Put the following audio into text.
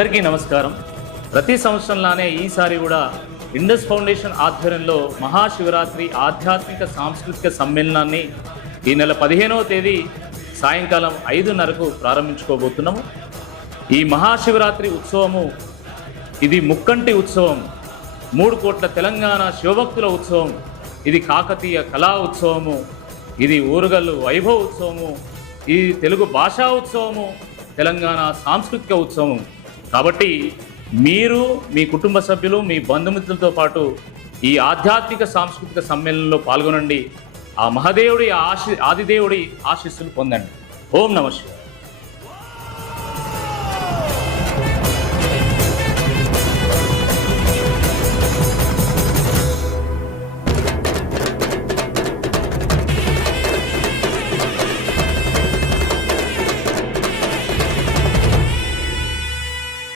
అందరికీ నమస్కారం. ప్రతి సంవత్సరంలానే ఈసారి కూడా ఇండస్ ఫౌండేషన్ ఆధ్వర్యంలో మహాశివరాత్రి ఆధ్యాత్మిక సాంస్కృతిక సమ్మేళనాన్ని ఈ నెల 15వ తేదీ సాయంకాలం 5:30కు ప్రారంభించుకోబోతున్నాము. ఈ మహాశివరాత్రి ఉత్సవము ఇది ముక్కంటి ఉత్సవం, 3 కోట్ల తెలంగాణ శివభక్తుల ఉత్సవం, ఇది కాకతీయ కళా ఉత్సవము, ఇది ఊరుగల్లు వైభవ ఉత్సవము, ఇది తెలుగు భాషా ఉత్సవము, తెలంగాణ సాంస్కృతిక ఉత్సవం. కాబట్టి మీరు మీ కుటుంబ సభ్యులు మీ బంధుమిత్రులతో పాటు ఈ ఆధ్యాత్మిక సాంస్కృతిక సమ్మేళనంలో పాల్గొనండి. ఆ మహాదేవుడి ఆదిదేవుడి ఆశీస్సులు పొందండి. ఓం నమః శివాయ.